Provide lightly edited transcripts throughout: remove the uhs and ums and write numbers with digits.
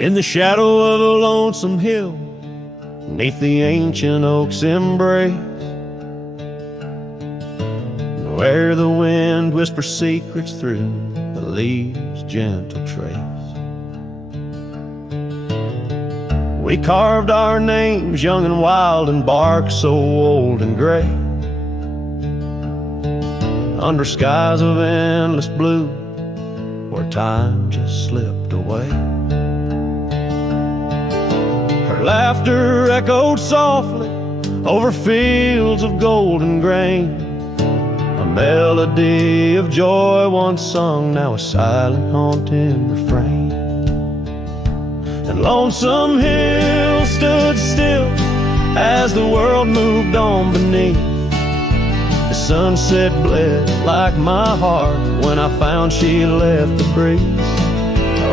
In the shadow of a lonesome hill, neath the ancient oak's embrace, where the wind whispers secrets through the leaves' gentle trace, we carved our names young and wild in bark so old and gray, under skies of endless blue where time just slipped away. Her laughter echoed softly over fields of golden grain, a melody of joy once sung, now a silent haunting refrain. And Lonesome Hill stood still as the world moved on beneath. The sunset bled like my heart when I found she left the breeze.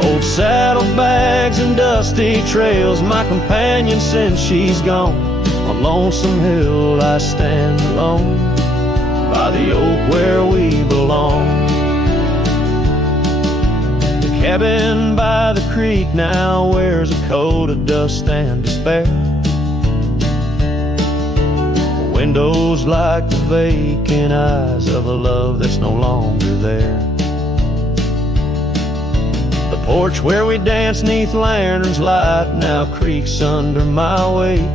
Old saddlebags and dusty trails, my companion since she's gone. On Lonesome Hill I stand alone, by the oak where we belong. The cabin by the creek now wears a coat of dust and despair. The windows like the vacant eyes of a love that's no longer there. The porch where we danced neath lanterns light now creaks under my weight.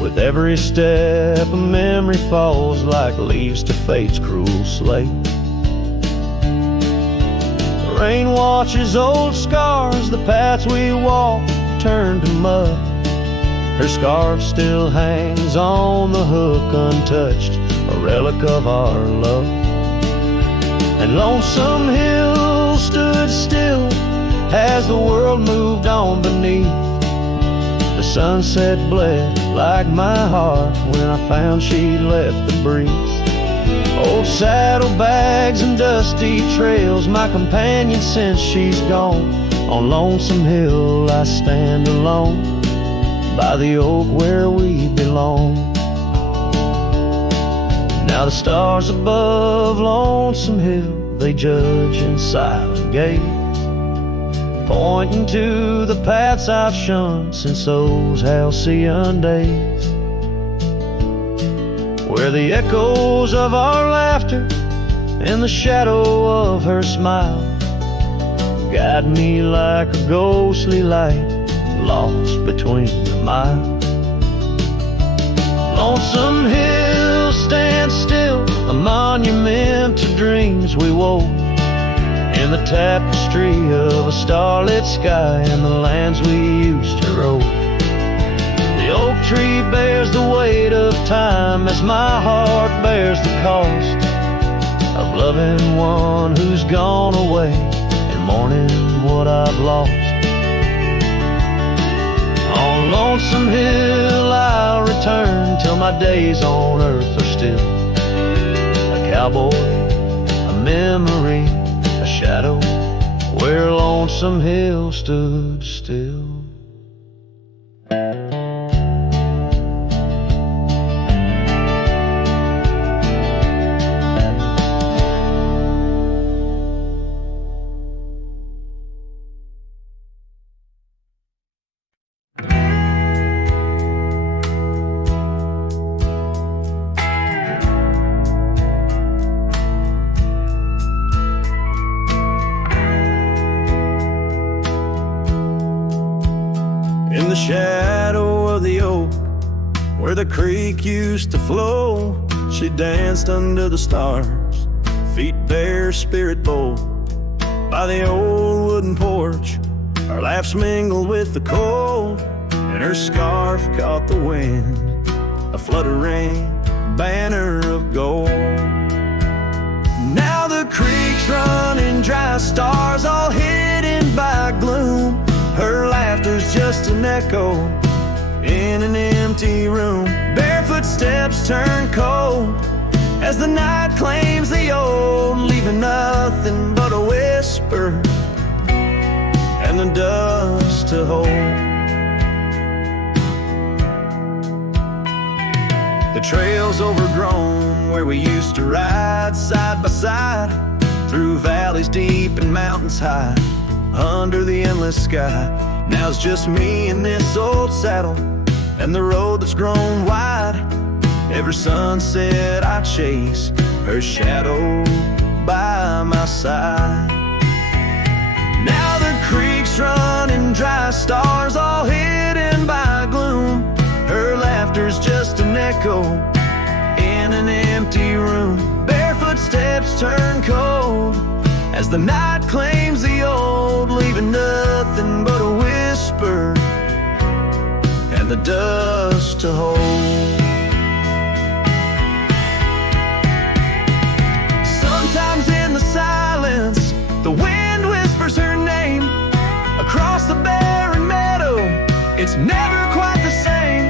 With every step a memory falls like leaves to fate's cruel slate. The rain washes old scars, the paths we walked turned to mud. Her scarf still hangs on the hook untouched, a relic of our love. And Lonesome Hill stood still as the world moved on beneath. The sunset bled like my heart when I found she'd left the breeze. Old saddlebags and dusty trails, my companion since she's gone. On Lonesome Hill I stand alone, by the oak where we belong. Now the stars above Lonesome Hill, they judge in silent gaze, pointing to the paths I've shunned since those halcyon days, where the echoes of our laughter and the shadow of her smile guide me like a ghostly light lost between the miles. Lonesome Hill stands still, a monument to dreams we wove, in the tapestry of a starlit sky and the lands we used to rove. The oak tree bears the weight of time as my heart bears the cost of loving one who's gone away and mourning what I've lost. On Lonesome Hill I'll return till my days on earth are still a cowboy, a memory, a shadow where Lonesome Hill stood still. In the shadow of the oak, where the creek used to flow, she danced under the stars, feet bare, spirit bold. By the old wooden porch, our laughs mingled with the cold, and her scarf caught the wind, a fluttering banner of gold. Now the creek's running dry, stars all hidden by gloom. Her laughter's just an echo in an empty room. Barefoot steps turn cold as the night claims the old, leaving nothing but a whisper and the dust to hold. The trail's overgrown where we used to ride side by side, through valleys deep and mountains high, under the endless sky. Now it's just me and this old saddle, and the road that's grown wide. Every sunset I chase, her shadow by my side. Now the creek's running dry, stars all hidden by gloom. Her laughter's just an echo in an empty room. Barefoot steps turn cold as the night claims the old, leaving nothing but a whisper and the dust to hold. Sometimes in the silence, the wind whispers her name across the barren meadow. It's never quite the same.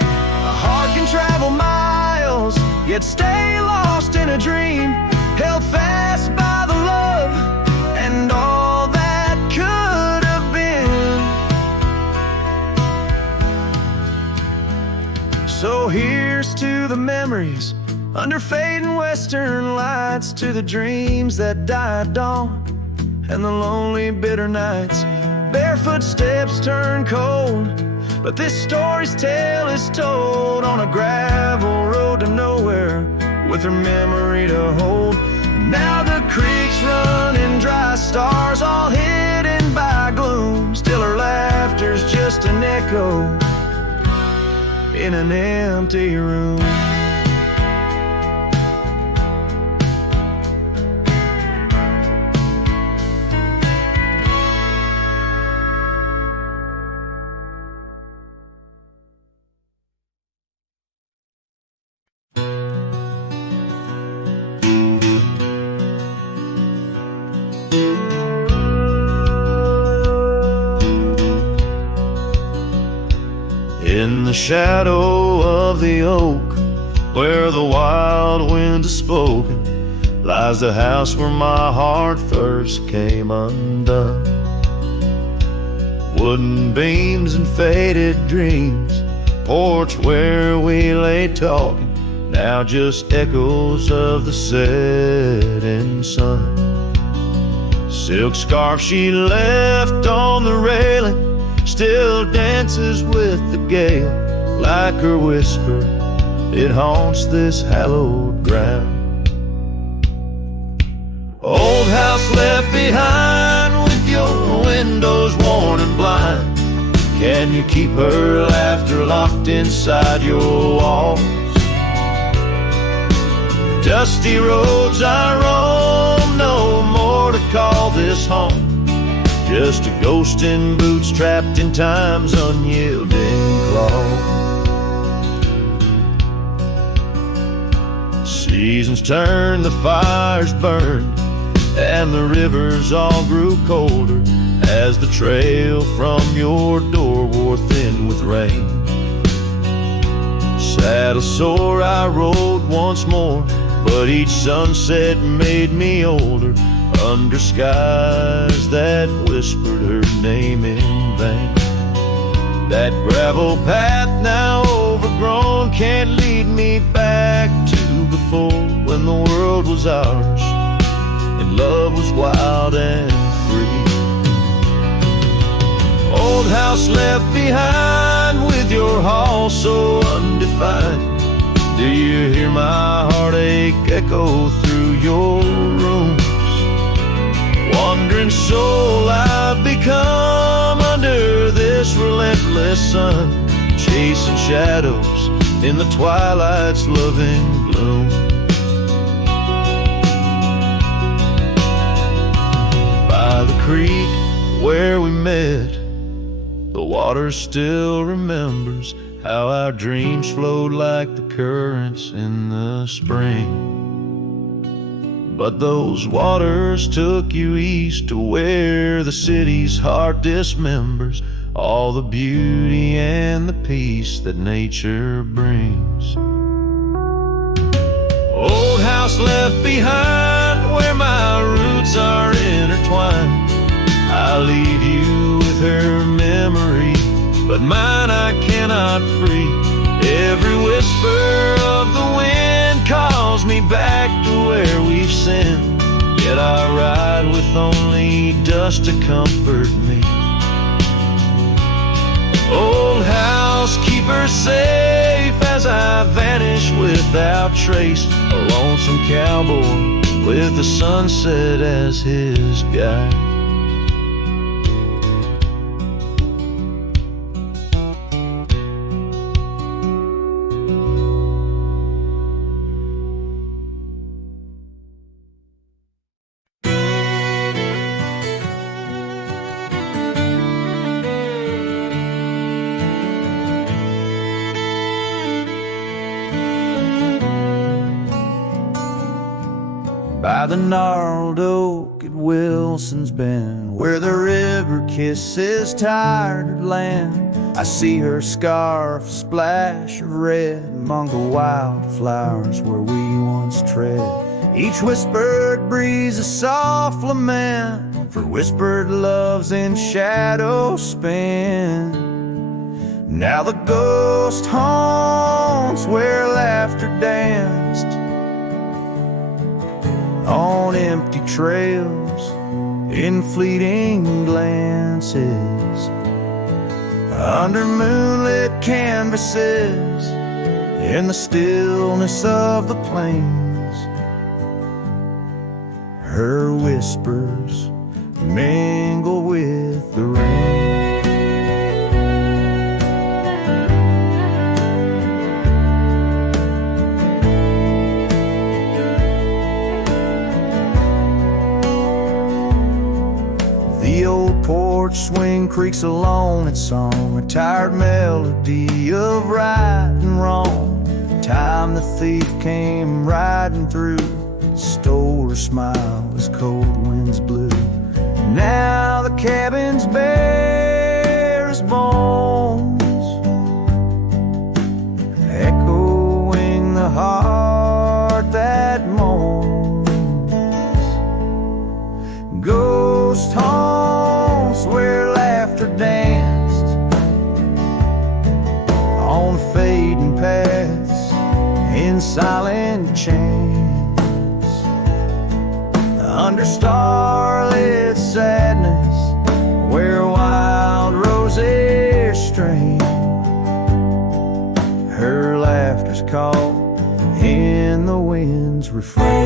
A heart can travel miles, yet stay lost in a dream, held fast by the love and all that could have been. So here's to the memories under fading western lights, to the dreams that die at dawn and the lonely bitter nights. Barefoot steps turn cold, but this story's tale is told on a gravel road to nowhere, with her memory to hold. Now the creek's running dry, stars all hidden by gloom. Still her laughter's just an echo in an empty room. In the shadow of the oak, where the wild wind has spoken, lies the house where my heart first came undone. Wooden beams and faded dreams, porch where we lay talking, now just echoes of the setting sun. Silk scarf she left on the railing still dances with the gale. Like her whisper, it haunts this hallowed ground. Old house left behind with your windows worn and blind. Can you keep her laughter locked inside your walls? Dusty roads I roam, no more to call this home. Just a ghost in boots trapped in time's unyielding claw. Seasons turned, the fires burned, and the rivers all grew colder as the trail from your door wore thin with rain. Saddle sore I rode once more, but each sunset made me older, under skies that whispered her name in vain. That gravel path now overgrown can't lead me back to before, when the world was ours and love was wild and free. Old house left behind with your hall so undefined. Do you hear my heartache echo through your room? Wandering soul I've become under this relentless sun, chasing shadows in the twilight's loving gloom. By the creek where we met, the water still remembers how our dreams flowed like the currents in the spring. But those waters took you east to where the city's heart dismembers all the beauty and the peace that nature brings. Old house left behind where my roots are intertwined. I leave you with her memory, but mine I cannot free. Every whisper of the wind calls me back to where we've sinned. yet I ride with only dust to comfort me. Old housekeeper safe as I vanish without trace, a lonesome cowboy with the sunset as his guide. By the gnarled oak at Wilson's Bend, where the river kisses tired land, I see her scarf splash of red among the wildflowers where we once tread. Each whispered breeze a soft lament for whispered loves in shadow spent. Now the ghost haunts where laughter danced on empty trails in fleeting glances, under moonlit canvases, in the stillness of the plains. Her whispers mingle with the rain. The old porch swing creaks along its song, a tired melody of right and wrong. Time the thief came riding through, stole her smile as cold winds blew. Now the cabin's bare as bones, echoing the heart that moans. Ghost haunts where laughter danced on fading paths in silent chants, under starlit sadness where wild roses strain. Her laughter's caught in the wind's refrain.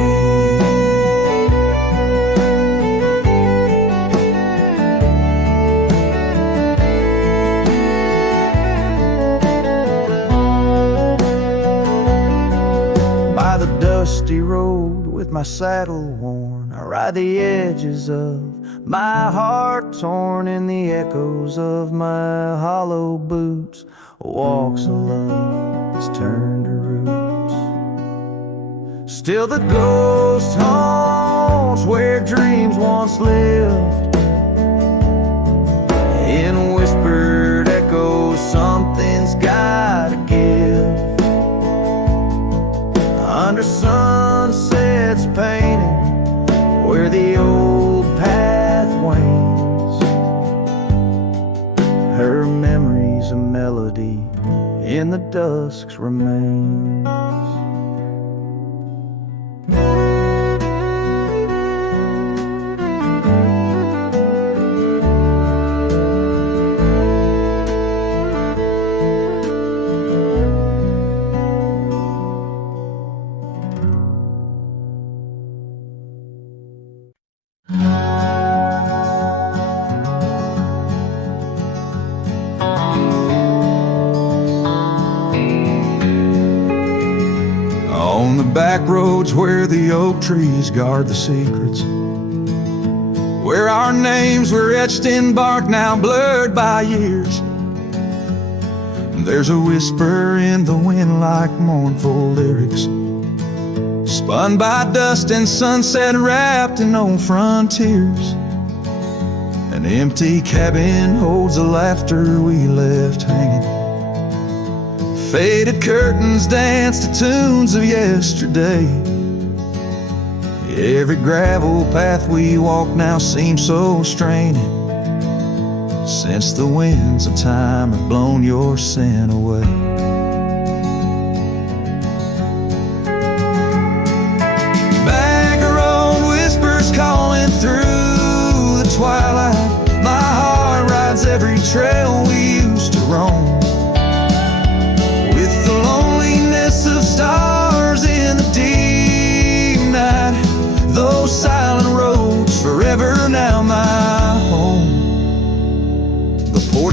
Dusty road with my saddle worn, I ride the edges of my heart torn in the echoes of my hollow boots. Walks of love that's turned to roots. Still the ghost haunts where dreams once lived, in whispered echoes something's gotta give. Under sunsets painted where the old path wanes, her memories a melody in the dusk's remains. Back roads where the oak trees guard the secrets, where our names were etched in bark now blurred by years. There's a whisper in the wind like mournful lyrics, spun by dust and sunset wrapped in old frontiers. An empty cabin holds the laughter we left hanging. Faded curtains dance to tunes of yesterday. Every gravel path we walk now seems so straining, since the winds of time have blown your sin away. Back road whispers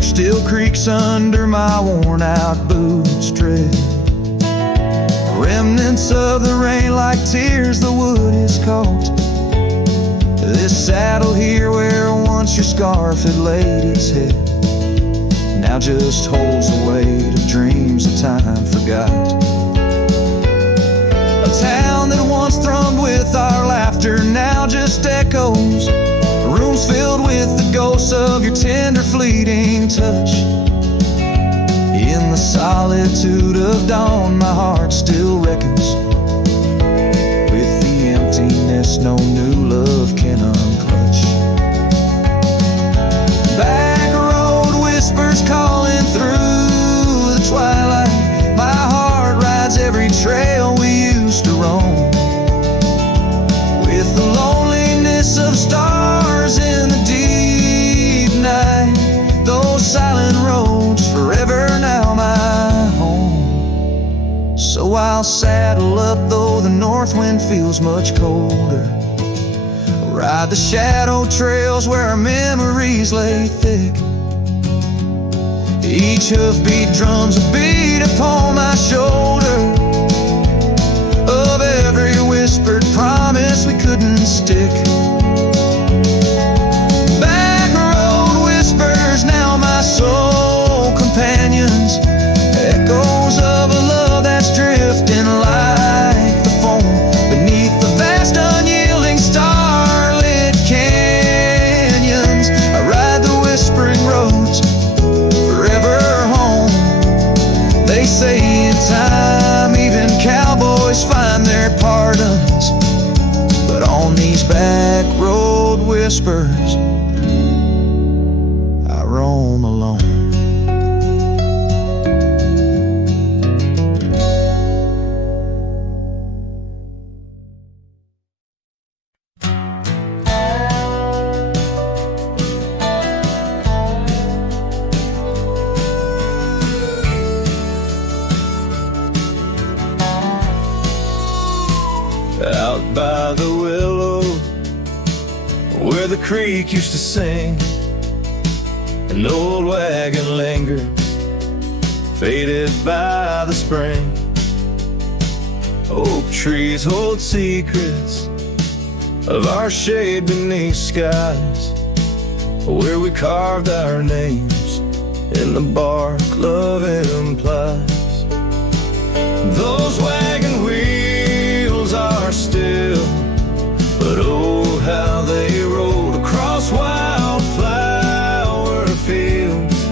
still creaks under my worn out boots tread. Remnants of the rain like tears the wood has caught. This saddle here where once your scarf had laid its head now just holds the weight of dreams that time forgot. A town that once thrummed with our laughter now just echoes. Rooms filled with the ghosts of your tender fleeting touch. In the solitude of dawn, my heart still reckons with the emptiness no new love can unclutch. Back road whispers calling through the twilight. My heart rides every trail we used to roam. With the loneliness of stars in the deep night, those silent roads forever now my home. So I'll saddle up though the north wind feels much colder. Ride the shadow trails where our memories lay thick. Each hoofbeat drums a beat upon my shoulder of every whispered promise we couldn't stick. Back road whispers now my soul companions, echoes of a love that's drifting like the foam beneath the vast unyielding starlit canyons. I ride the whispering roads forever home. They say in time even cowboys find their pardons, but on these back road whispers I roam alone. Out by the willow where the creek used to sing, an old wagon lingered, faded by the spring. Oak trees hold secrets of our shade beneath skies, where we carved our names in the bark love implies. Those wagon wheels are still, but oh how they rolled across wildflower fields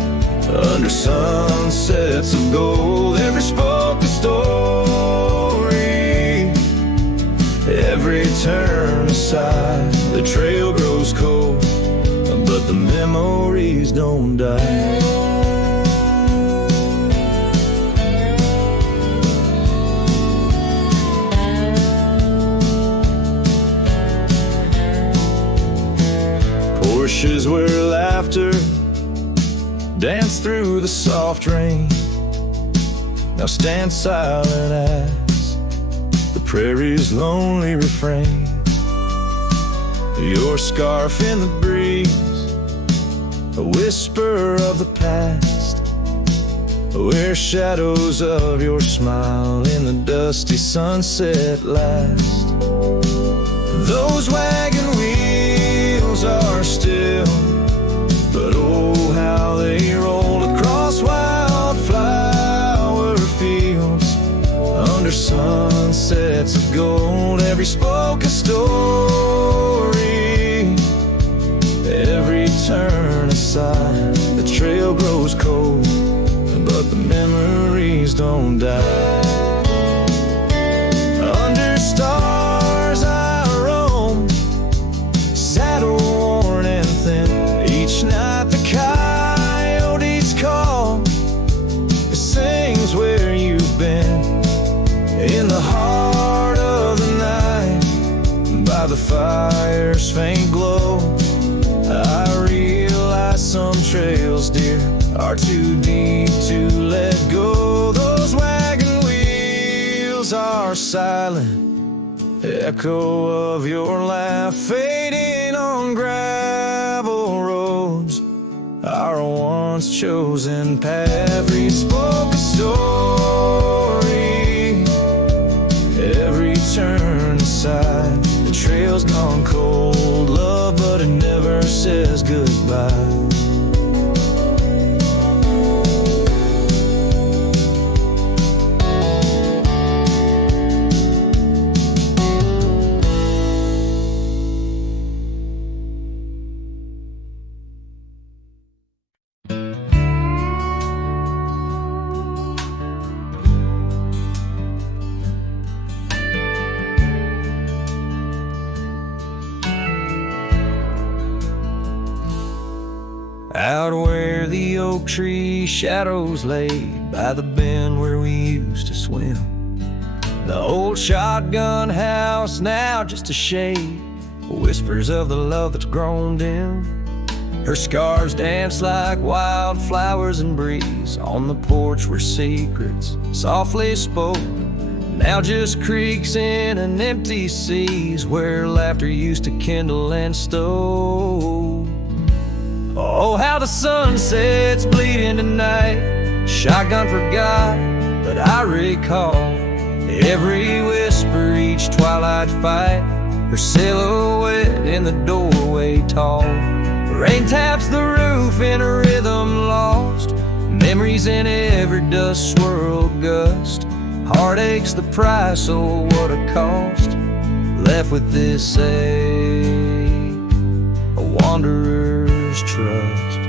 under sunsets of gold. Every spoke a story, every turn aside. The trail grows cold, but the memories don't die. Porches where laughter danced through the soft rain now stand silent as the prairie's lonely refrain. Your scarf in the breeze, a whisper of the past, where shadows of your smile in the dusty sunset last. Those wagon wheels are still, but oh how they roll across wildflower fields under sunsets of gold. Every spoke a story, every turn aside. The trail grows cold, but the memories don't die. Under stars I roam, saddle worn and thin. Each night the coyotes call, it sings where you've been. In the heart of the night, by the fire's faint glow, I realize some trails, dear, are too deep to let go. Those wagon wheels are silent, echo of your laugh fading on gravel roads. our once chosen path. Reed spoke a story, every turn aside. The trail's gone cold, love, but it never says goodbye. Out where the oak tree shadows lay, by the bend where we used to swim, the old shotgun house now just a shade, whispers of the love that's grown dim. Her scars dance like wildflowers in breeze on the porch where secrets softly spoke, now just creaks in an empty seas where laughter used to kindle and stow. Oh, how the sunset's bleeding tonight. Shotgun forgot, but I recall every whisper, each twilight fight, her silhouette in the doorway tall. Rain taps the roof in a rhythm lost, memories in every dust swirl gust. Heartache's the price, oh what a cost. Left with this ache, a wanderer's trust.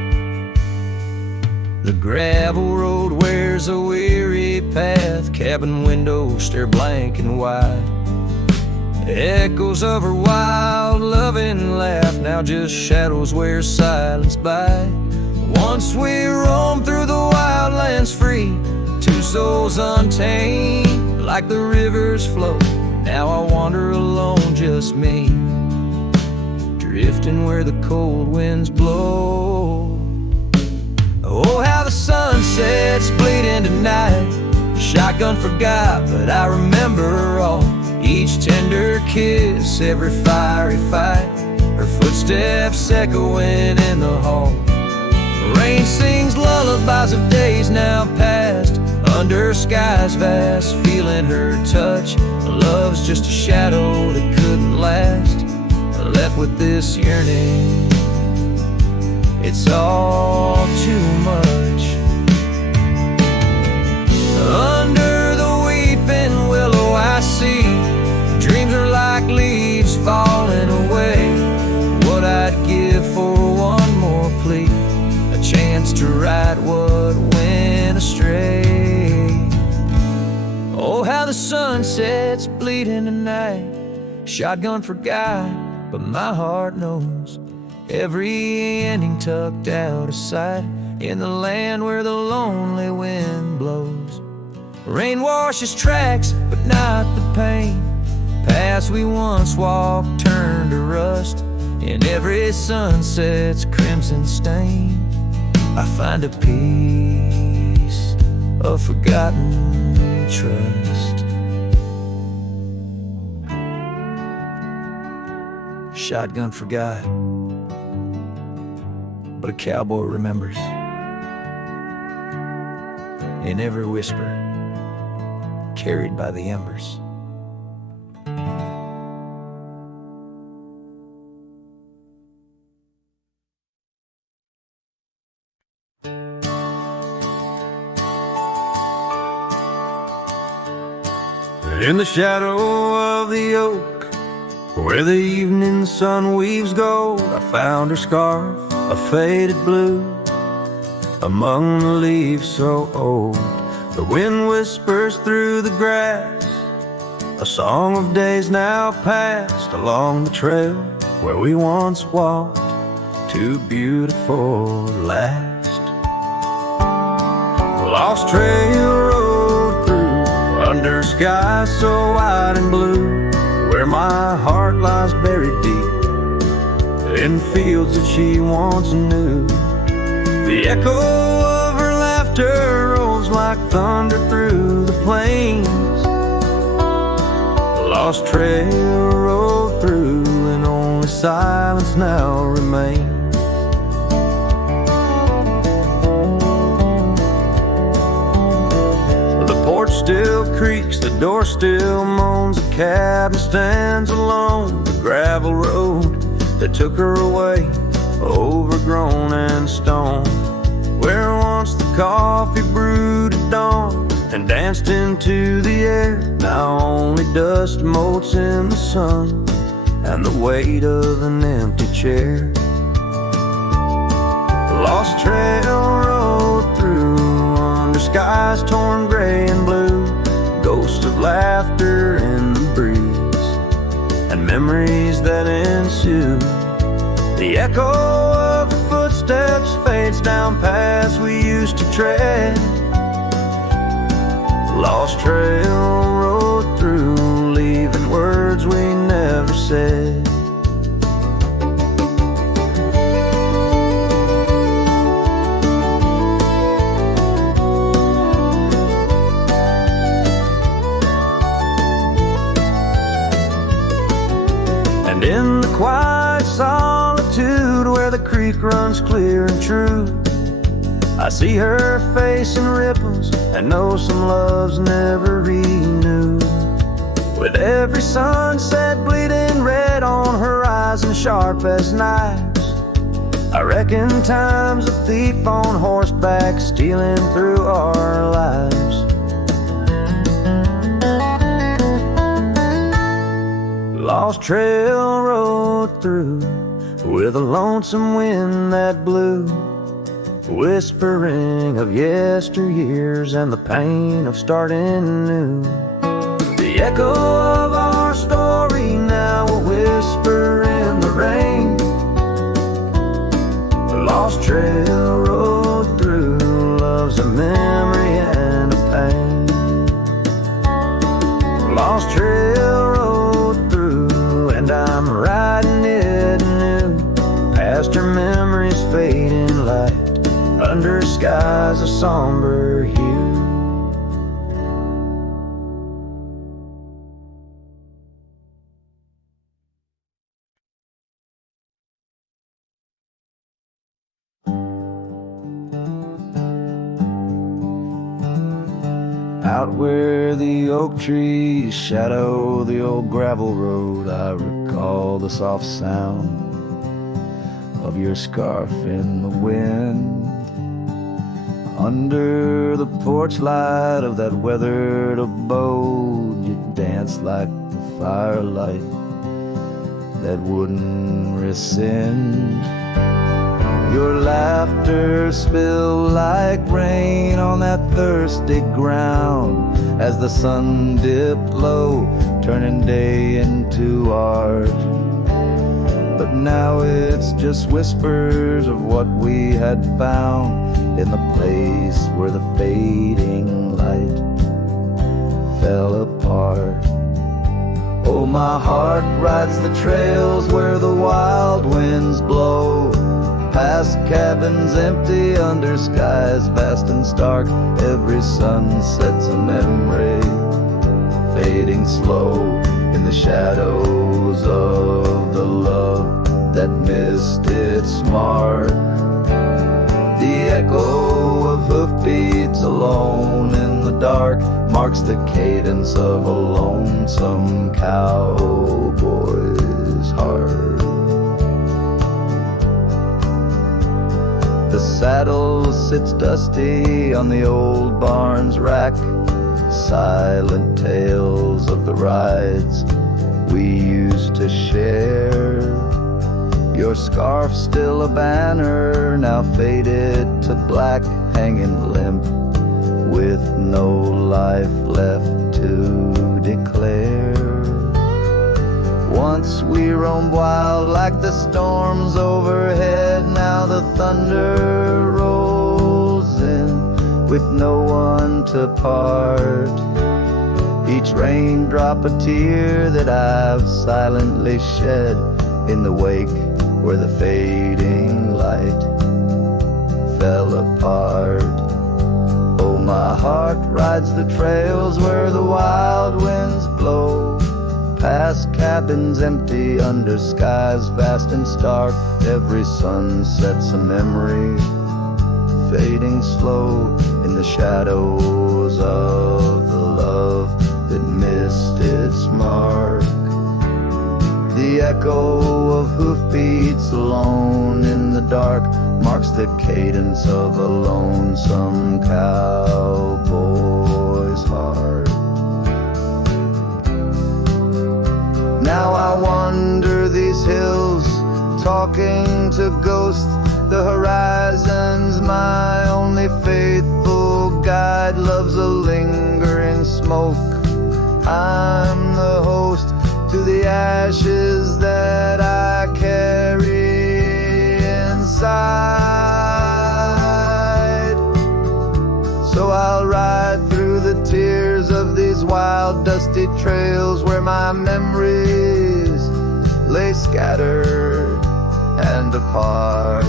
The gravel road wears a weary path, cabin windows stare blank and wide. Echoes of her wild loving laugh, now just shadows where silence by. Once we roamed through the wildlands free, two souls untamed, like the rivers flow. Now I wander alone, just me, drifting where the cold winds blow. Oh, how the sunset's bleeding tonight. Shotgun forgot, but I remember all. Each tender kiss, every fiery fight, her footsteps echoing in the hall. Rain sings lullabies of days now past, under skies vast, feeling her touch. Love's just a shadow that couldn't last. Left with this yearning, it's all too much. Under the weeping willow I see, dreams are like leaves falling away. What I'd give for one more plea, a chance to right what went astray. Oh, how the sunset's bleeding tonight. Shotgun forgot, but my heart knows every ending tucked out of sight, in the land where the lonely wind blows. Rain washes tracks, but not the pain. Paths we once walked turned to rust, in every sunset's crimson stain I find a piece of forgotten trust. Shotgun forgot, but a cowboy remembers, in every whisper carried by the embers. In the shadow of the oak, where the evening sun weaves gold, I found her scarf, a faded blue, among the leaves so old. The wind whispers through the grass, a song of days now past, along the trail where we once walked, too beautiful to last. Lost trail road through, under skies so wide and blue, where my heart lies buried deep, in fields that she once knew. The echo of her laughter rolls like thunder through the plains. Lost trail rolled through, and only silence now remains. creaks, the door still moans. The cabin stands alone, the gravel road that took her away, overgrown and stone. Where once the coffee brewed at dawn and danced into the air, now only dust motes in the sun and the weight of an empty chair. Lost trail rode through under skies torn gray and blue, ghosts of laughter in the breeze and memories that ensue. The echo of the footsteps fades down paths we used to tread. Lost trail rode through, leaving words we never said. And in the quiet solitude where the creek runs clear and true, I see her face in ripples and know some love's never renewed. With every sunset bleeding red on horizon sharp as knives, I reckon time's a thief on horseback stealing through our lives. Lost trail rode through with a lonesome wind that blew, whispering of yesteryears and the pain of starting new. The echo of our story now a whisper in the rain. Lost trail rode through, love's a memory and a pain. Lost trail rode through, and I'm riding it new, past her memories fading light under skies of somber hue. Out where the oak trees shadow the old gravel road, I recall the soft sound of your scarf in the wind. Under the porch light of that weathered abode, you danced like the firelight that wouldn't rescind. Your laughter spilled like rain on that thirsty ground as the sun dipped low, turning day into art. But now it's just whispers of what we had found in the place where the fading light fell apart. Oh, my heart rides the trails where the wild winds blow, past cabins empty under skies vast and stark. Every sunset's a memory, fading slow in the shadows of the love that missed its mark. The echo of hoofbeats alone in the dark marks the cadence of a lonesome cowboy's heart. The saddle sits dusty on the old barn's rack, silent tales of the rides we used to share. Your scarf still a banner, now faded to black, hanging limp with no life left to declare. Once we roamed wild like the storms overhead, now the thunder rolls in with no one to part. Each raindrop a tear that I've silently shed in the wake where the fading light fell apart. Oh, my heart rides the trails where the wild winds blow, past cabins empty under skies vast and stark. Every sunset's a memory, fading slow in the shadows of the love footsteps mark the echo of hoofbeats alone in the dark, marks the cadence of a lonesome cowboy's heart. Now I wander these hills, talking to ghosts. The horizon's my only faithful guide, loves a lingering smoke. I'm the host to the ashes that I carry inside. So I'll ride through the tears of these wild, dusty trails where my memories lay scattered and apart.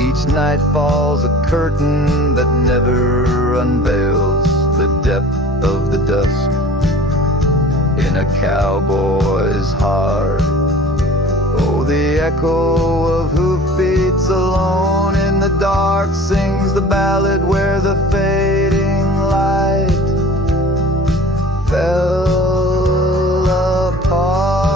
Each night falls a curtain that never unveils the depth of the dusk in a cowboy's heart. Oh, the echo of hoofbeats alone in the dark sings the ballad where the fading light fell apart.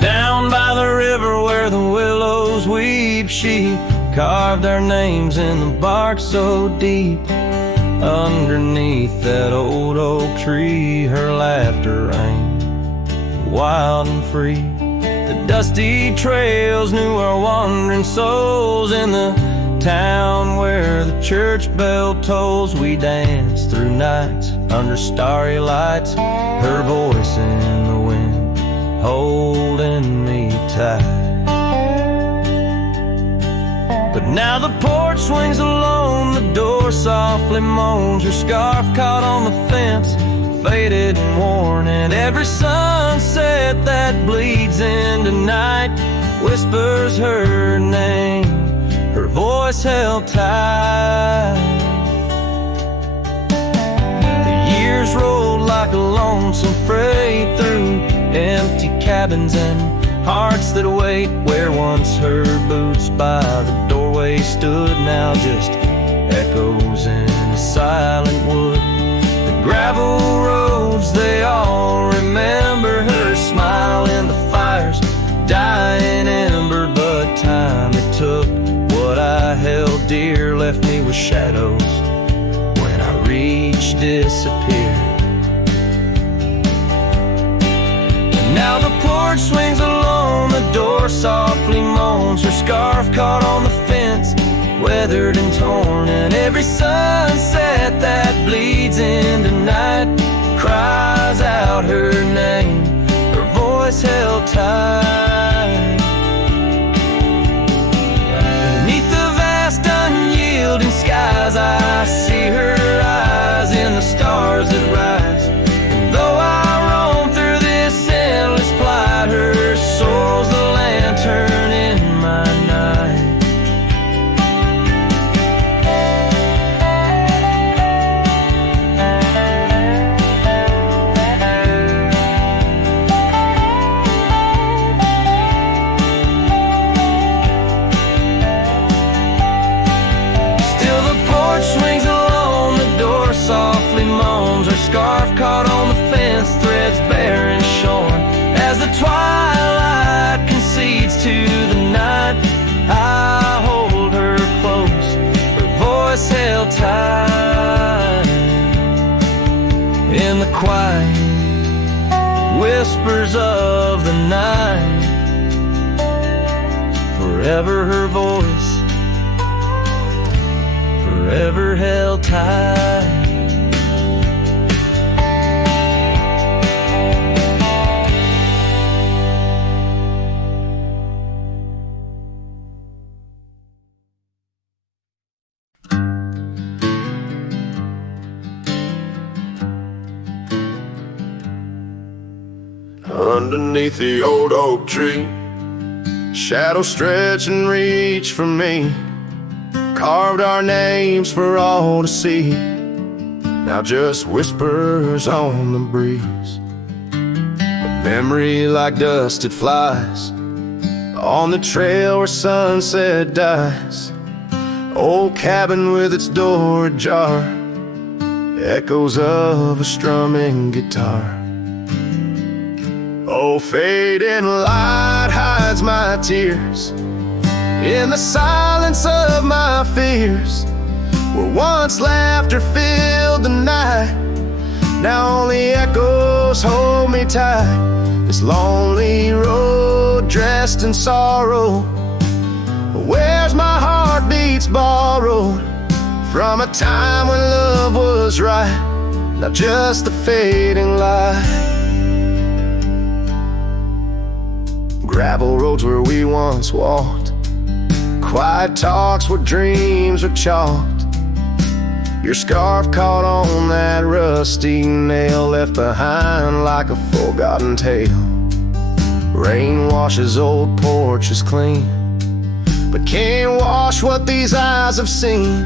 Down by the river where the willows weep, she carved our names in the bark so deep. Underneath that old oak tree, her laughter rang wild and free. The dusty trails knew our wandering souls. In the town where the church bell tolls, we danced through nights under starry lights, her voice in the wind holding me tight. But now the porch swings alone, the door softly moans, her scarf caught on the fence, faded and worn, and every sunset that bleeds into night whispers her name, her voice held tight. The years rolled like a lonesome freight through empty cabins and hearts that wait, where once her boots by the doorway stood, now just echoes in a silent wood. The gravel roads, they all remember her smile in the fire's dying ember, but time it took. What I held dear left me with shadows when I reached disappear. Now the porch swings alone, the door softly moans, her scarf caught on the fence, weathered and torn, and every sunset that bleeds into night cries out her name, her voice held tight. Beneath the vast unyielding skies, I see her eyes in the stars that rise, and though I her soul's the lantern in my night. Still the porch swings alone, the door softly moans, her scarf caught on the fence, threads bare and shorn. As the twilight concedes to the night, I hold her close, her voice held tight. In the quiet whispers of the night, forever her voice, forever held tight. underneath the old oak tree. Shadows stretch and reach for me, carved our names for all to see. Now just whispers on the breeze. A memory like dust, it flies on the trail where sunset dies. Old cabin with its door ajar, echoes of a strumming guitar. Oh, fading light hides my tears in the silence of my fears. Where once laughter filled the night, now only echoes hold me tight. This lonely road dressed in sorrow, where's my heartbeats borrowed from a time when love was right, not just the fading light. Gravel roads where we once walked, quiet talks where dreams were chalked. Your scarf caught on that rusty nail, left behind like a forgotten tale. Rain washes old porches clean, but can't wash what these eyes have seen.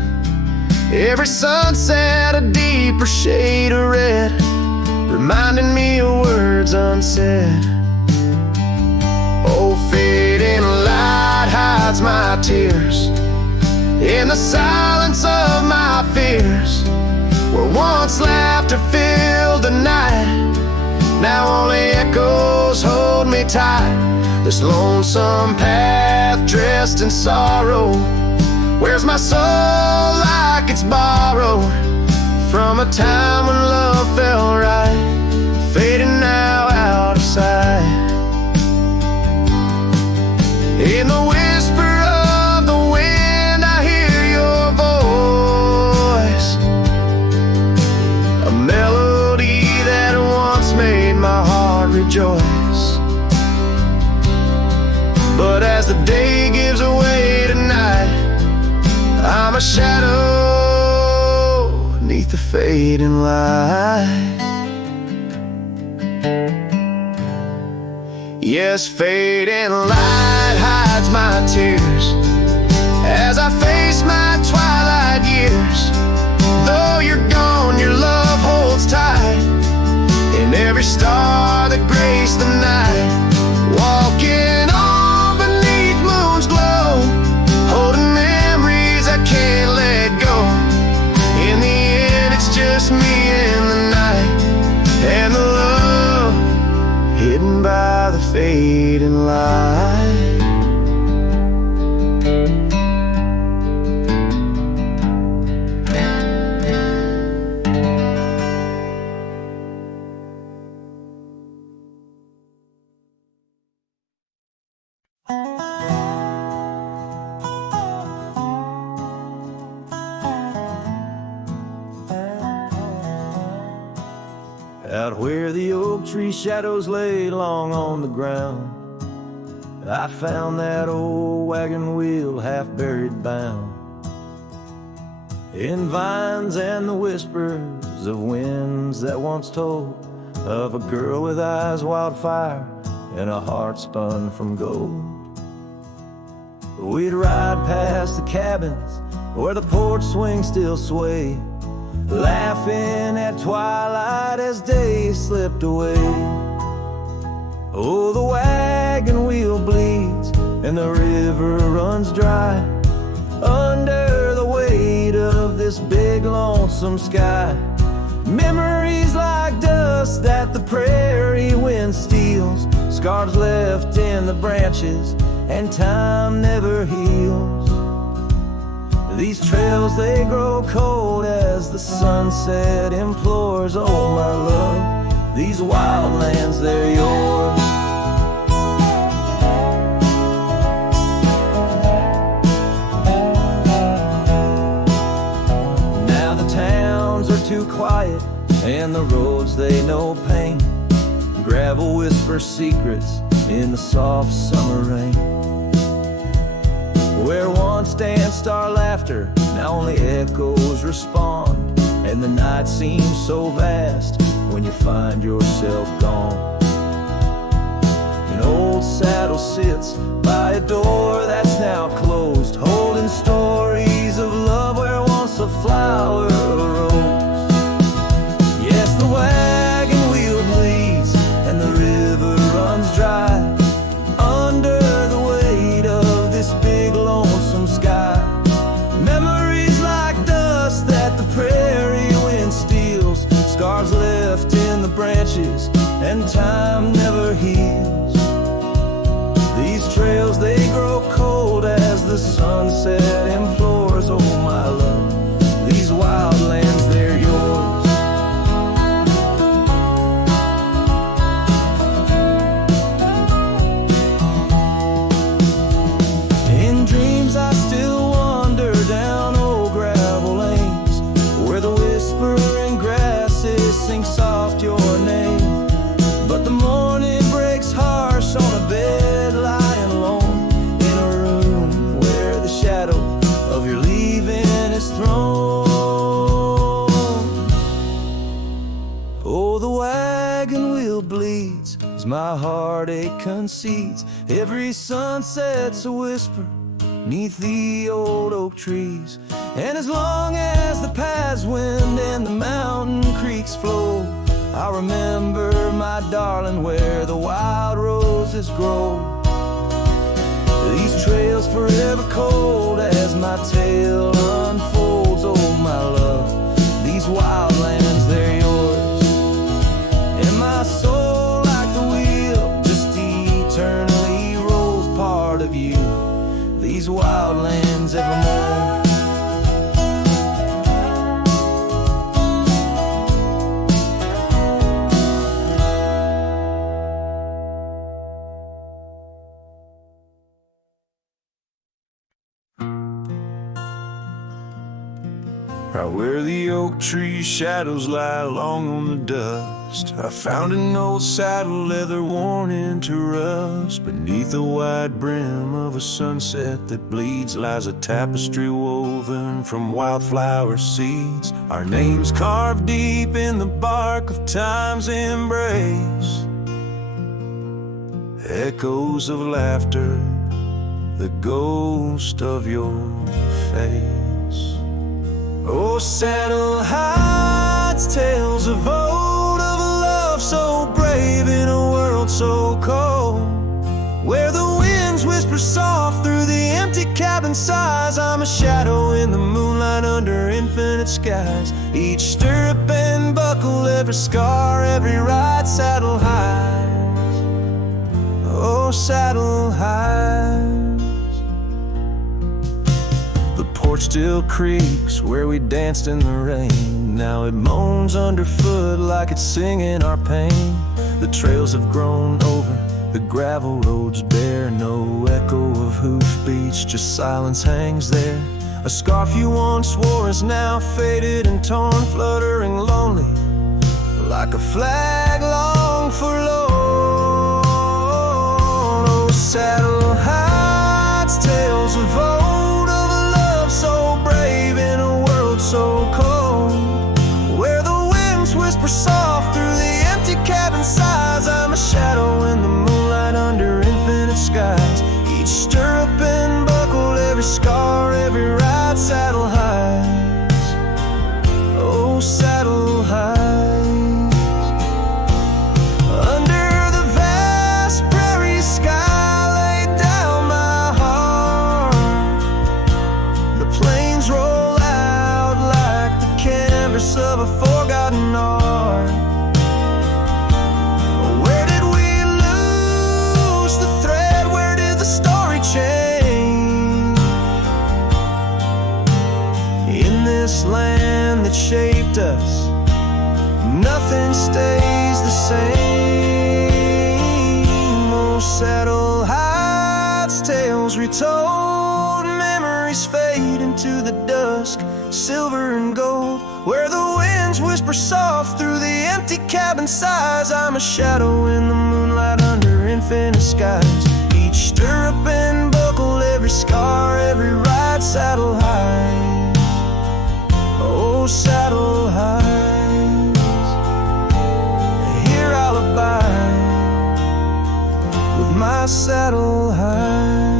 Every sunset a deeper shade of red, reminding me of words unsaid. Oh, fading light hides my tears in the silence of my fears. Where once laughter filled the night, now only echoes hold me tight. This lonesome path dressed in sorrow, where's my soul like it's borrowed from a time when love felt right, fading now out of sight. In the whisper of the wind I hear your voice, a melody that once made my heart rejoice. But as the day gives away tonight, I'm a shadow beneath the fading light. Yes, fading light hides my tears as I face my twilight years. Though you're gone, your love holds tight in every star that graced the night. Walking on beneath moon's glow, holding memories I can't let go. In the end, it's just me and the night, and the love hidden by the fading light. Out where the oak tree shadows lay long on the ground, I found that old wagon wheel half buried bound in vines and the whispers of winds that once told of a girl with eyes wildfire and a heart spun from gold. We'd ride past the cabins where the porch swings still sway, laughing at twilight as day slipped away. Oh, the wagon wheel bleeds and the river runs dry under the weight of this big lonesome sky. Memories like dust that the prairie wind steals, scars left in the branches and time never heals. These trails, they grow cold as the sunset implores. Oh, my love, these wild lands, they're yours. Now the towns are too quiet and the roads, they know pain. Gravel whispers secrets in the soft summer rain. Where once danced our laughter, now only echoes respond, and the night seems so vast when you find yourself gone. sits by a door that's now closed, holding stories of love where once a flower arose. Yes, the wagon wheel bleeds and the river runs dry under the weight of this big lonesome sky. Memories like dust that the prairie wind steals, scars left in the branches and time never heals. These trails, they grow cold as the sunset implores, oh my love, these wild lands, they're yours. In dreams I still wander down old gravel lanes, where the whispering grasses sing soft your name. But the morning breaks harsh on a bed lying alone, in a room where the shadow of your leaving is thrown. Oh, the wagon wheel bleeds as my heartache concedes. Every sunset's a whisper neath the old oak trees. And as long as the paths wind and the mountain creeks flow, I'll remember my darling where the wild roses grow. These trails forever cold as my tale unfolds, oh my love, these wild lands, they're yours. And my soul like the wheel just eternally rolls, part of you, these wild lands evermore. Right where the oak tree shadows lie long on the dust, I found an old saddle leather worn into rust. Beneath the wide brim of a sunset that bleeds lies a tapestry woven from wildflower seeds. Our names carved deep in the bark of time's embrace, echoes of laughter, the ghost of your face. Oh, saddle hides tales of old, of a love so brave in a world so cold, where the winds whisper soft through the empty cabin sighs. I'm a shadow in the moonlight under infinite skies. Each stirrup and buckle, every scar, every ride, saddle hides. Oh, saddle hides. The porch still creaks where we danced in the rain. Now it moans underfoot like it's singing our pain. The trails have grown over, the gravel roads bare, no echo of hoofbeats, just silence hangs there. A scarf you once wore is now faded and torn, fluttering lonely like a flag long forlorn. Oh, saddle hides tales of old, of a love so brave in a world so cold, where the winds whisper soft through the empty cabin sighs. I'm a shadow in the moonlight under infinite skies. Each stirrup and buckle, every scar, every ride, saddle hides. Oh, saddle hides. Under the vast prairie sky laid down my heart, the plains roll out like the canvas of a forgotten art. Where did we lose the thread? Where did the story change? In this land that shaped us, nothing stays the same. Oh, saddle hides tales retold, memories fade into the dusk, silver and gold, where the winds whisper soft through the empty cabin sighs. I'm a shadow in the moonlight under infinite skies. Each stirrup and buckle, every scar, every ride, saddle hides. Oh, saddle hides. Here I'll abide with my saddle hides.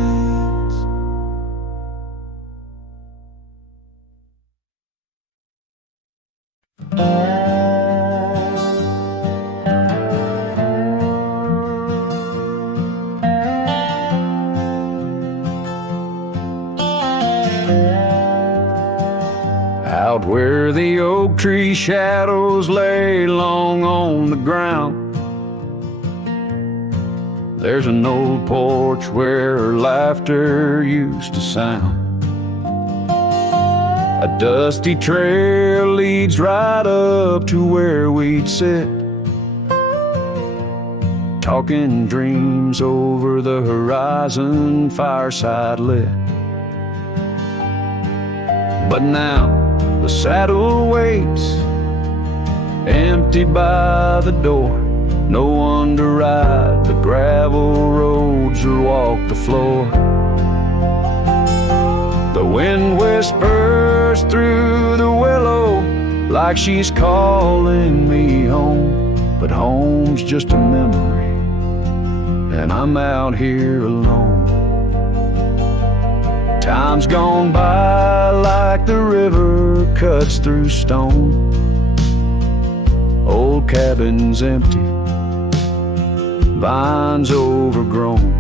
Out where the oak tree shadows lay long on the ground, there's an old porch where laughter used to sound. A dusty trail leads right up to where we'd sit, talking dreams over the horizon, fireside lit. But now the saddle waits, empty by the door. No one to ride the gravel roads or walk the floor. The wind whispers through the willow like she's calling me home, but home's just a memory, and I'm out here alone. Time's gone by like the river cuts through stone. Old cabin's empty, vines overgrown.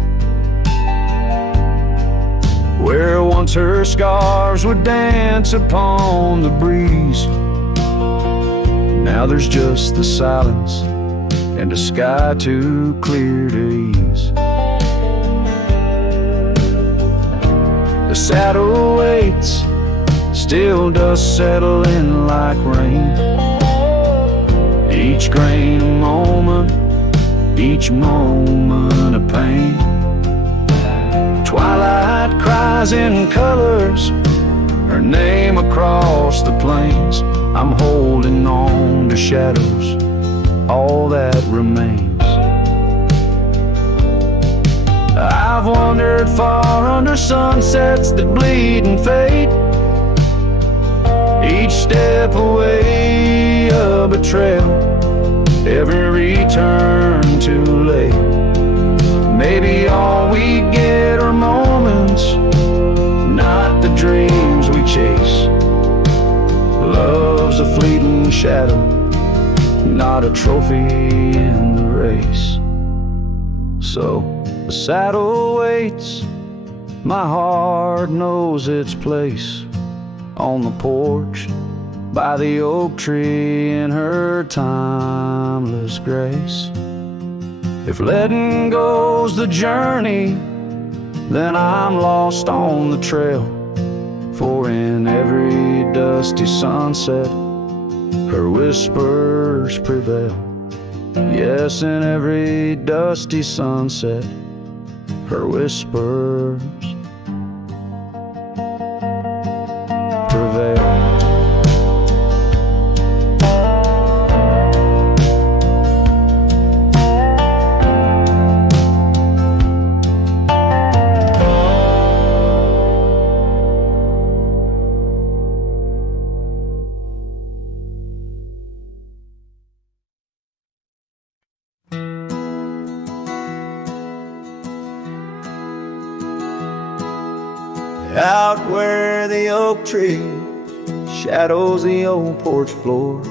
Where once her scarves would dance upon the breeze, now there's just the silence and a sky too clear to ease. The saddle waits, still dust settle in like rain. Each grain a moment, each moment a pain. Twilight cries in colors, her name across the plains. I'm holding on to shadows, all that remains. I've wandered far under sunsets that bleed and fade. Each step away a betrayal, every return too late. Maybe all we get are moments, not the dreams we chase. Love's a fleeting shadow, not a trophy in the race. So the saddle waits, my heart knows its place on the porch by the oak tree in her timeless grace. If letting go's the journey, then I'm lost on the trail. For in every dusty sunset, her whispers prevail. Yes, in every dusty sunset, her whispers prevail. Out where the oak tree shadows the old porch floor,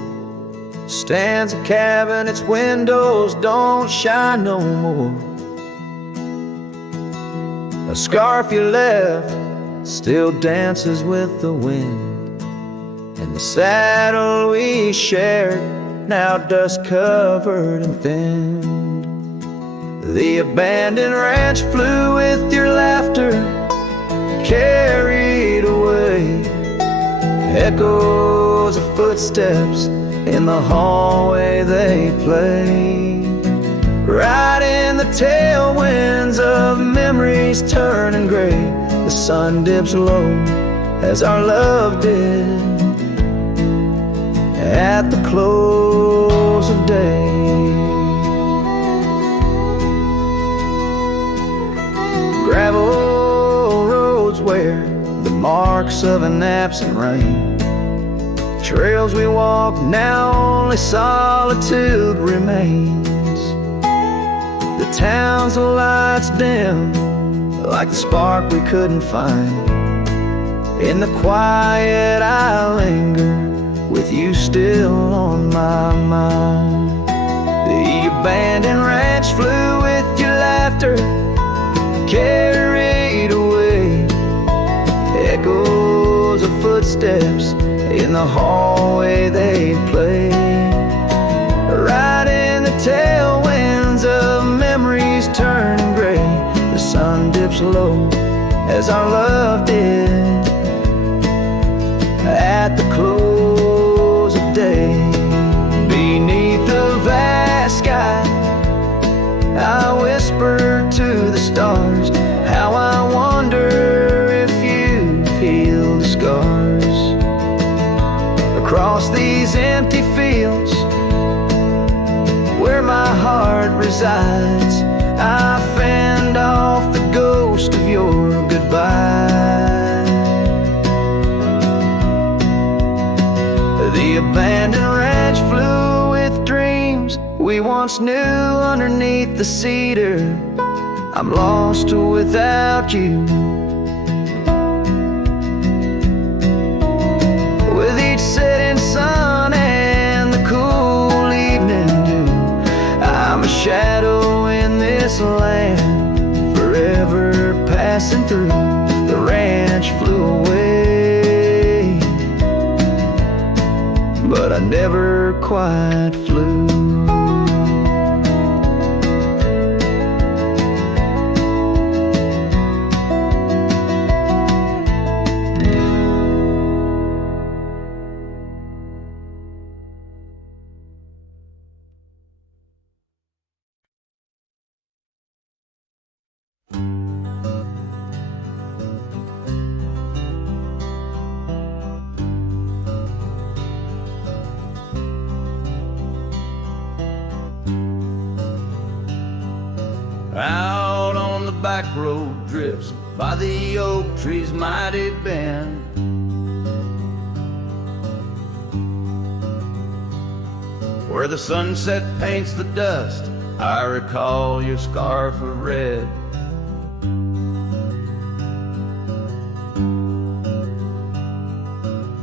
stands a cabin, its windows don't shine no more. A scarf you left still dances with the wind, and the saddle we shared now dust covered and thinned. The abandoned ranch flew with your laughter, carried away. Echoes of footsteps in the hallway they play. Right in the tailwinds of memories turning gray. The sun dips low as our love did at the close of day. Gravel roads where the marks of an absent rain. Trails we walk, now only solitude remains. The town's lights dim, like the spark we couldn't find. In the quiet I linger, with you still on my mind. The abandoned ranch flew with your laughter, carried away. Echoes of footsteps in the hallway they play. Right in the tailwinds of memories turning gray. The sun dips low as our love did at the close of day. Beneath the vast sky, I whisper to the stars how I wonder if you've healed the scars. Across these empty fields where my heart resides, I fend off the ghost of your goodbye. The abandoned ranch flew with dreams we once knew underneath the cedar. I'm lost without you. With each setting sun and the cool evening dew, I'm a shadow in this land, forever passing through. The ranch flew away, but I never quite flew. Out on the back road drifts by the oak tree's mighty bend. Where the sunset paints the dust, I recall your scarf of red.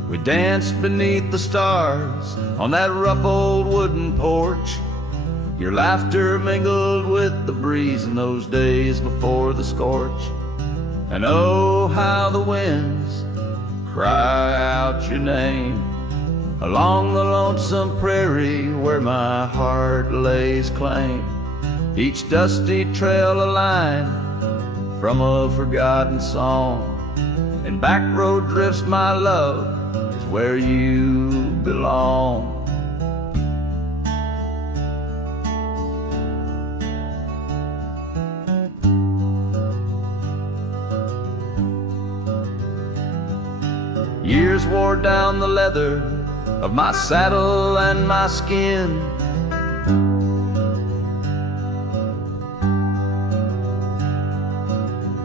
We danced beneath the stars on that rough old wooden porch. Your laughter mingled with the breeze in those days before the scorch. And oh, how the winds cry out your name along the lonesome prairie where my heart lays claim. Each dusty trail a line from a forgotten song. And back road drifts, my love, is where you belong. Years wore down the leather of my saddle and my skin.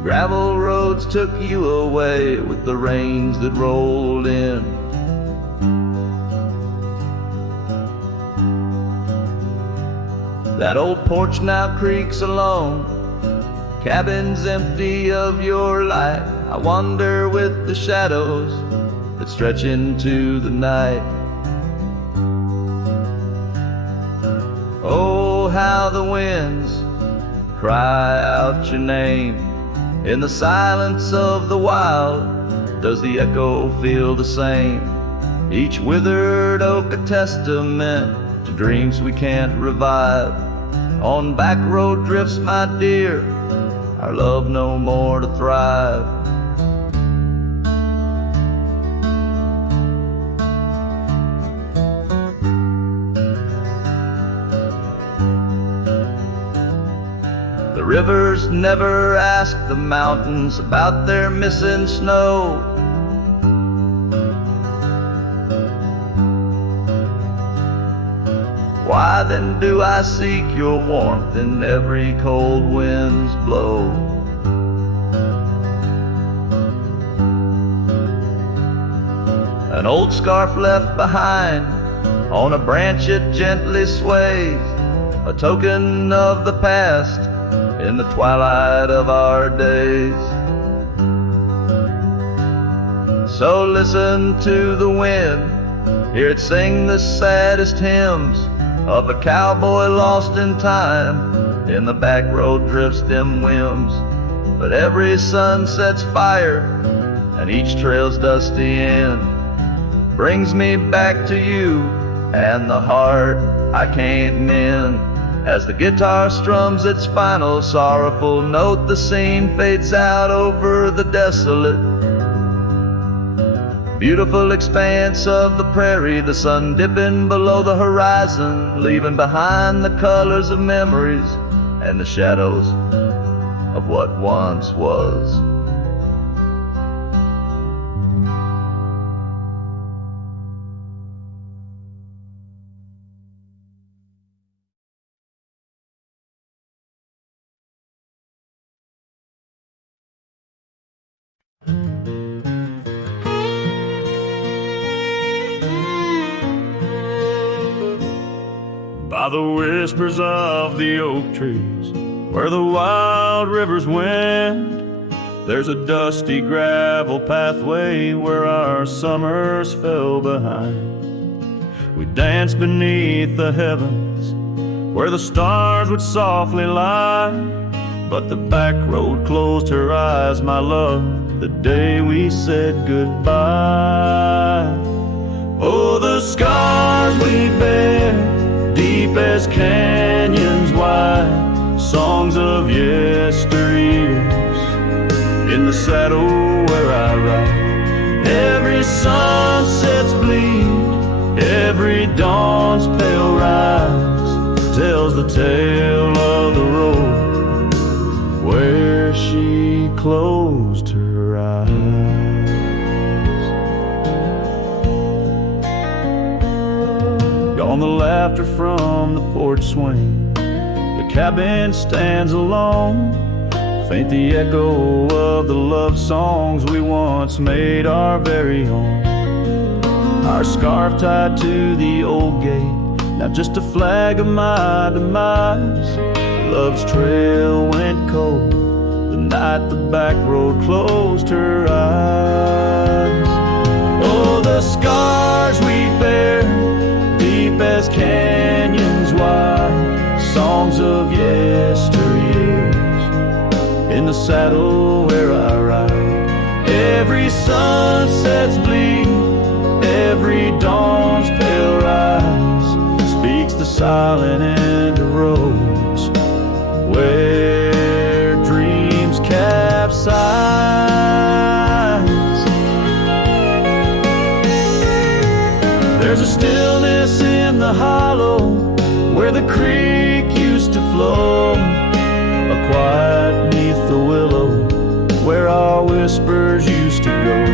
Gravel roads took you away with the rains that rolled in. That old porch now creaks alone, cabins empty of your light. I wander with the shadows that stretch into the night. Oh, how the winds cry out your name. In the silence of the wild, does the echo feel the same? Each withered oak a testament to dreams we can't revive. On back road drifts, my dear, our love no more to thrive. The rivers never ask the mountains about their missing snow. Why then do I seek your warmth in every cold wind's blow? An old scarf left behind on a branch it gently sways, a token of the past in the twilight of our days. So listen to the wind, hear it sing the saddest hymns of a cowboy lost in time. In the back road drifts dim whims, but every sunset's fire and each trail's dusty end brings me back to you and the heart I can't mend. As the guitar strums its final sorrowful note, the scene fades out over the desolate, beautiful expanse of the prairie, the sun dipping below the horizon, leaving behind the colors of memories and the shadows of what once was. By the whispers of the oak trees, where the wild rivers wend, there's a dusty gravel pathway where our summers fell behind. We danced beneath the heavens, where the stars would softly lie, but the back road closed her eyes, my love, the day we said goodbye. Oh, the scars we bear, deep as canyons wide, songs of yesteryears, in the saddle where I ride. Every sunset's bleed, every dawn's pale rise, tells the tale of the road where she closed her eyes. Gone the laughter from the porch swing, the cabin stands alone, faint the echo of the love songs we once made our very own. Our scarf tied to the old gate, now just a flag of my demise. Love's trail went cold the night the back road closed her eyes. Oh, the scars we bear, deep as canyons wide, songs of yesteryears, in the saddle where I ride. Every sunset's bleed, every dawn's pale rise, speaks the silent end of roads where dreams capsize. There's a stillness in the hollow where the creek used to flow, a quiet neath the willow where our whispers used to go.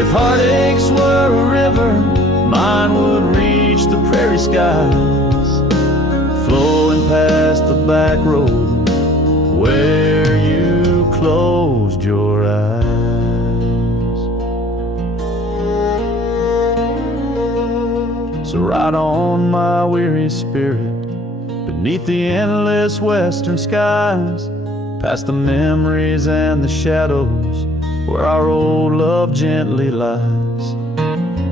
If heartaches were a river, mine would reach the prairie skies, flowing past the back road where you closed your eyes. So ride on, my weary spirit, beneath the endless western skies, past the memories and the shadows where our old love gently lies.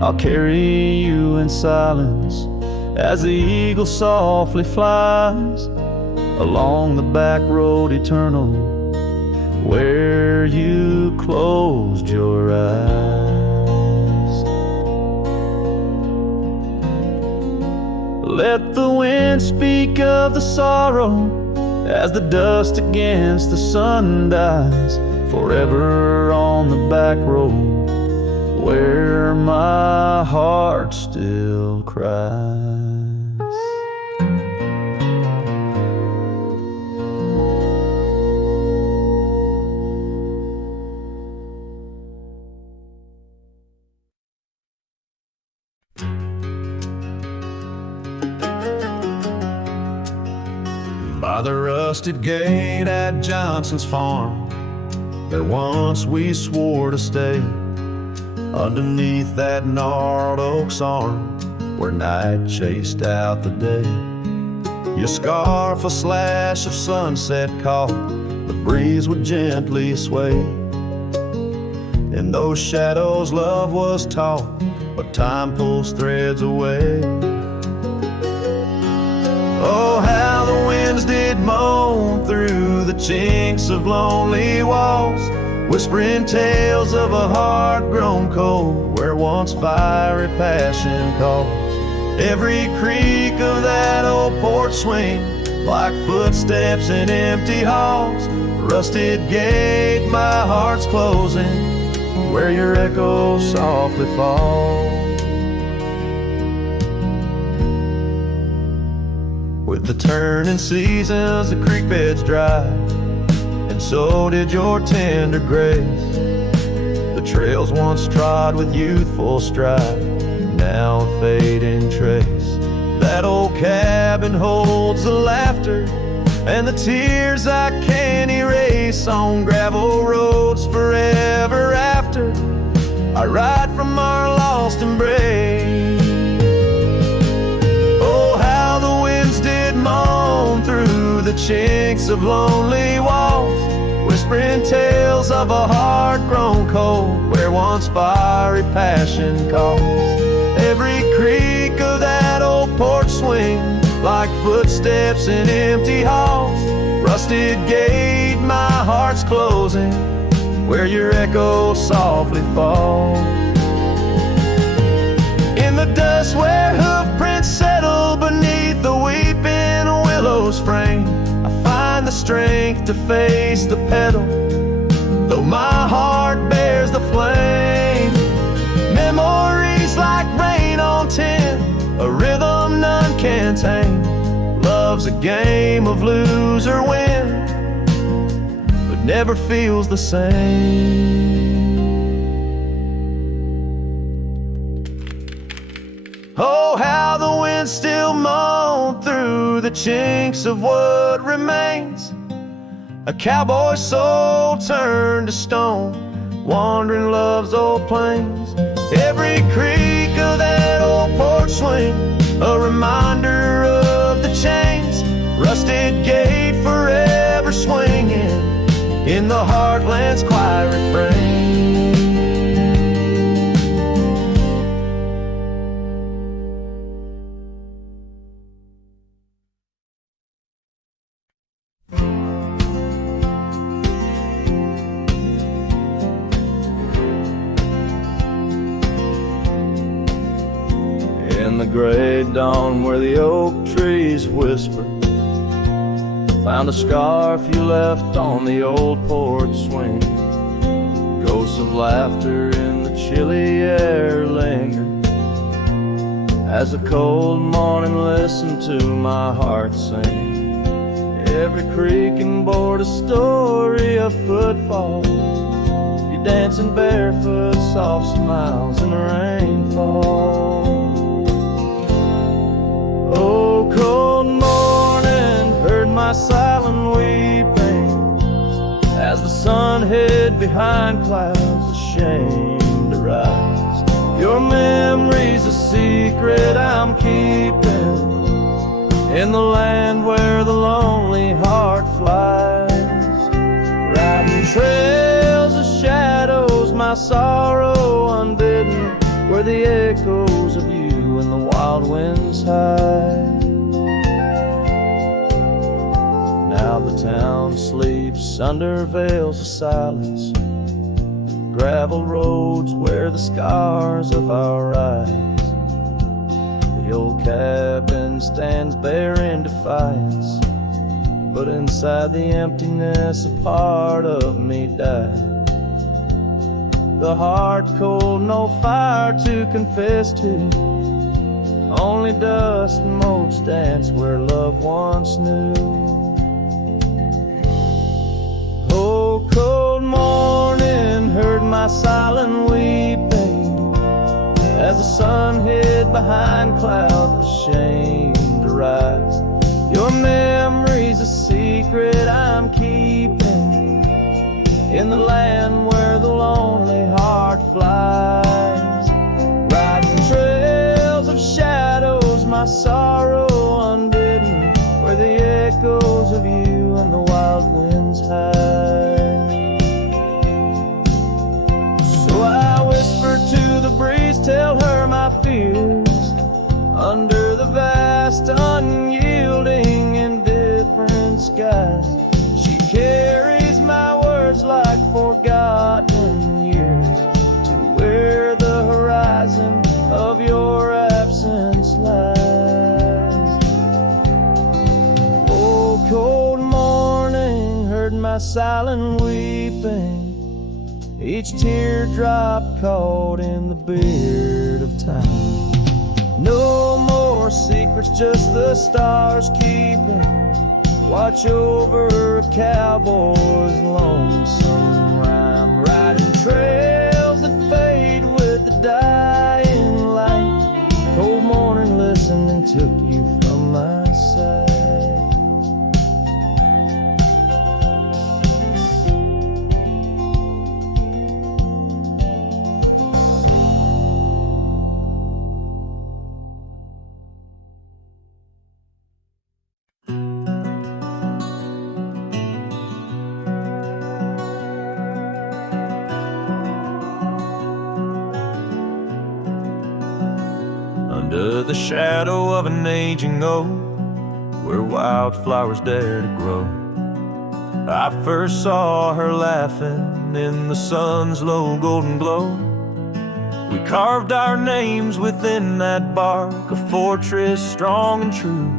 I'll carry you in silence as the eagle softly flies along the back road eternal where you closed your eyes. Let the wind speak of the sorrow as the dust against the sun dies, forever on the back road where my heart still cries. By the rusted gate at Johnson's farm, there once we swore to stay, underneath that gnarled oak's arm where night chased out the day. Your scarf a slash of sunset caught, the breeze would gently sway. In those shadows love was taught, but time pulls threads away. Oh, how the winds did moan through the chinks of lonely walls, whispering tales of a heart grown cold, where once fiery passion calls. Every creak of that old porch swing, like footsteps in empty halls, rusted gate, my heart's closing, where your echo softly falls. With the turning seasons, the creek beds dry, and so did your tender grace. The trails once trod with youthful stride, now a fading trace. That old cabin holds the laughter and the tears I can't erase. On gravel roads forever after, I ride from our lost embrace. Oh, how the winds did moan through the chinks of lonely walls, whispering tales of a heart grown cold, where once fiery passion calls. Every creak of that old porch swing, like footsteps in empty halls, rusted gate, my heart's closing, where your echo softly falls. In the dust where hoof prints settle beneath the weeping willow's frame, I find the strength to face the pedal, though my heart bears the flame. Memories like rain on tin, a rhythm none can tame. Love's a game of lose or win, but never feels the same. Oh, how the wind still moan through the chinks of what remains, a cowboy soul turned to stone, wandering love's old plains. Every creak of that old porch swing, a reminder of the chains, rusted gate forever swinging in the heartland's quiet refrain. In the gray dawn where the oak trees whisper, found a scarf you left on the old porch swing. Ghosts of laughter in the chilly air linger, as the cold morning listened to my heart sing. Every creaking board a story of footfalls, you dancing barefoot, soft smiles in the rainfall. Oh, cold morning, heard my silent weeping, as the sun hid behind clouds, ashamed to rise. Your memory's a secret I'm keeping, in the land where the lonely heart flies. Riding trails of shadows, my sorrow unbidden, where the echoes of you and the wild winds hide. Now the town sleeps under veils of silence, gravel roads wear the scars of our eyes. The old cabin stands bare in defiance, but inside the emptiness a part of me died. The heart cold, no fire to confess to, only dust and motes dance where love once knew. Oh, cold morning, heard my silent weeping, as the sun hid behind clouds, ashamed to rise. Your memory's a secret I'm keeping, in the land where the lonely heart flies. Riding trails of shadows, my sorrow unbidden, where silent weeping, each teardrop caught in the beard of time. No more secrets, just the stars keeping watch over a cowboy's lonesome rhyme, riding trails that fade with the dying light. Cold morning listening took you from my side. Under the shadow of an aging oak, where wildflowers dare to grow, I first saw her laughing in the sun's low golden glow. We carved our names within that bark, a fortress strong and true,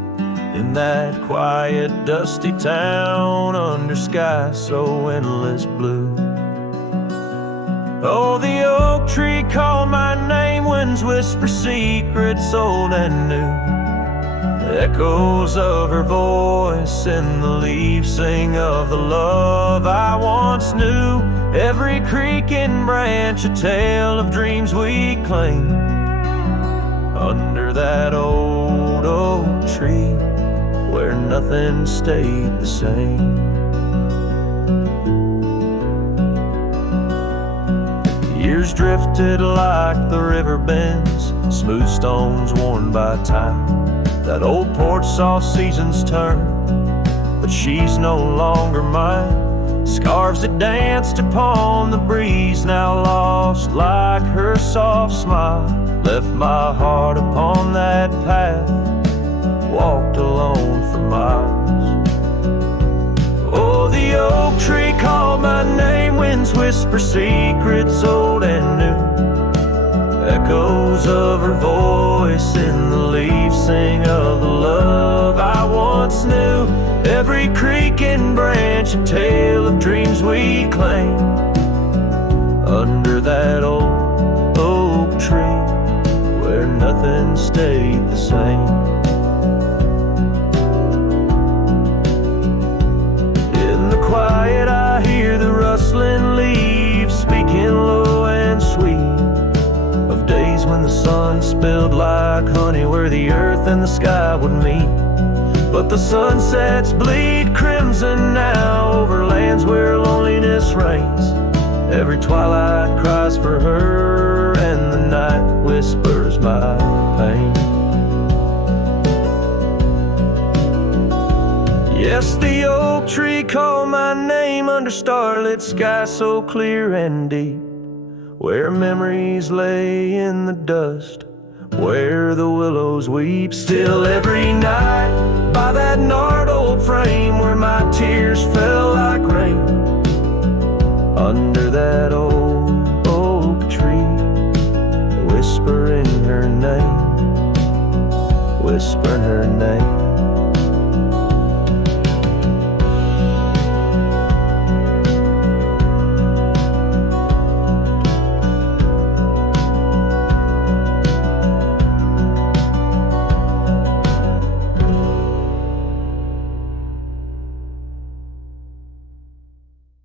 in that quiet, dusty town under sky so endless blue. Oh, the oak tree called my name, winds whisper secrets old and new. Echoes of her voice in the leaves sing of the love I once knew. Every creaking branch a tale of dreams we claim. Under that old oak tree where nothing stayed the same. Years drifted like the river bends, smooth stones worn by time. That old porch saw seasons turn, but she's no longer mine. Scarves that danced upon the breeze, now lost like her soft smile. Left my heart upon that path, walked alone for miles. Oh, the oak tree called my name, winds whisper secrets old and new. Echoes of her voice in the leaves sing of the love I once knew. Every creaking branch a tale of dreams we claim. Under that old oak tree where nothing stayed the same. Quiet, I hear the rustling leaves speaking low and sweet of days when the sun spilled like honey, where the earth and the sky would meet. But the sunsets bleed crimson now over lands where loneliness reigns. Every twilight cries for her, and the night whispers my pain. Yes, the oak tree called my name under starlit sky so clear and deep, where memories lay in the dust, where the willows weep. Still every night by that gnarled old frame where my tears fell like